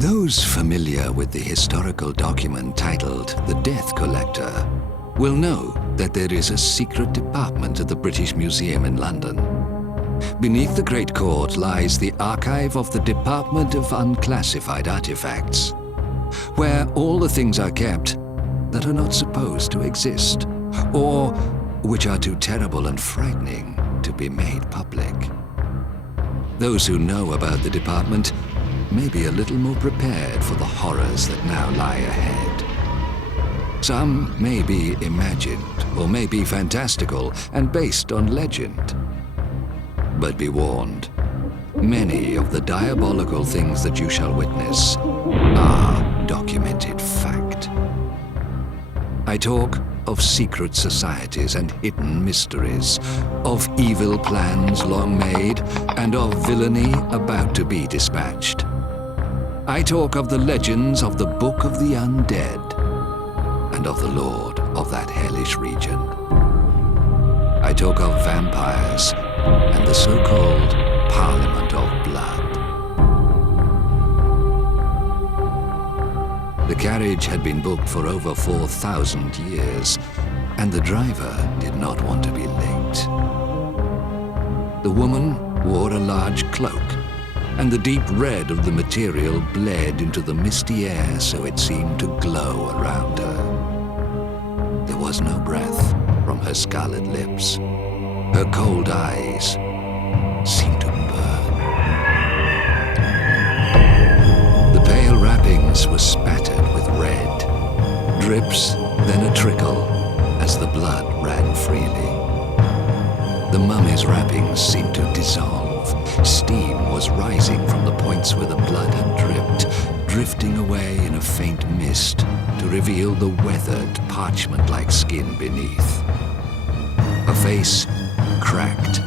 Those familiar with the historical document titled The Death Collector will know that there is a secret department at the British Museum in London. Beneath the Great Court lies the archive of the Department of Unclassified Artifacts, where all the things are kept that are not supposed to exist, or which are too terrible and frightening to be made public. Those who know about the department may be a little more prepared for the horrors that now lie ahead. Some may be imagined or may be fantastical and based on legend. But be warned, many of the diabolical things that you shall witness are documented fact. I talk of secret societies and hidden mysteries, of evil plans long made, and of villainy about to be dispatched. I talk of the legends of the Book of the Undead, and of the Lord of that hellish region. I talk of vampires and the so-called Parliament of Blood. The carriage had been booked for over 4,000 years, and the driver did not want to be late. The woman wore a large cloak, and the deep red of the material bled into the misty air so it seemed to glow around her. There was no breath from her scarlet lips. Her cold eyes seemed to burn. The pale wrappings were spattered with red, drips, then a trickle as the blood ran freely. The mummy's wrappings seemed to dissolve. Steam was rising from the points where the blood had dripped, drifting away in a faint mist to reveal the weathered, parchment-like skin beneath. A face cracked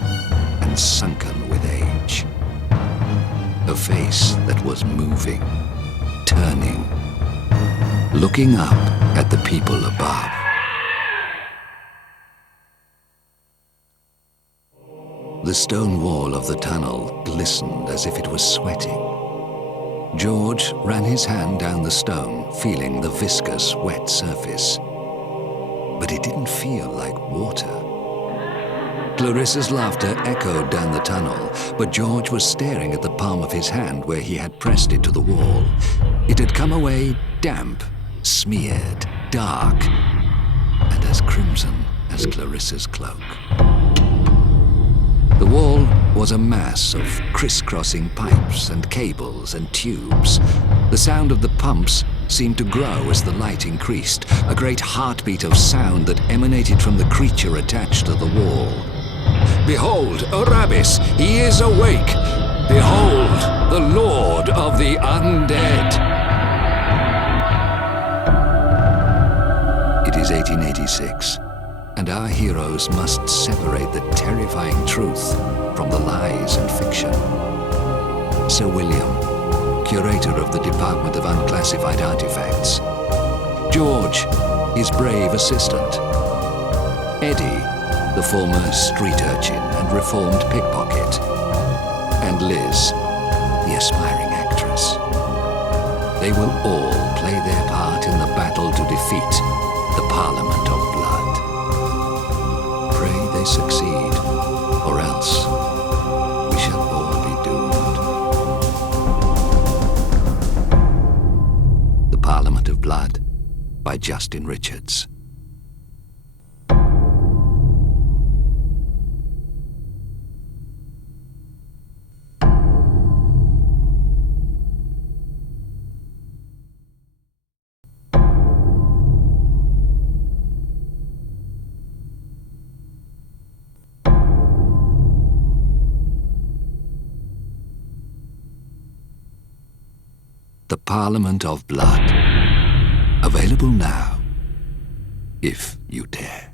and sunken with age. A face that was moving, turning, looking up at the people above. The stone wall of the tunnel glistened as if it was sweating. George ran his hand down the stone, feeling the viscous, wet surface. But it didn't feel like water. Clarissa's laughter echoed down the tunnel, but George was staring at the palm of his hand where he had pressed it to the wall. It had come away damp, smeared, dark, and as crimson as Clarissa's cloak. The wall was a mass of crisscrossing pipes and cables and tubes. The sound of the pumps seemed to grow as the light increased, a great heartbeat of sound that emanated from the creature attached to the wall. Behold, Arabis, he is awake! Behold, the Lord of the Undead! It is 1886. And our heroes must separate the terrifying truth from the lies and fiction. Sir William, curator of the Department of Unclassified Artifacts. George, his brave assistant. Eddie, the former street urchin and reformed pickpocket. And Liz, the aspiring actress. They will all play their part in the battle to defeat the Parliament of Blood. Pray they succeed, or else we shall all be doomed. The Parliament of Blood by Justin Richards. The Parliament of Blood. Available now, if you dare.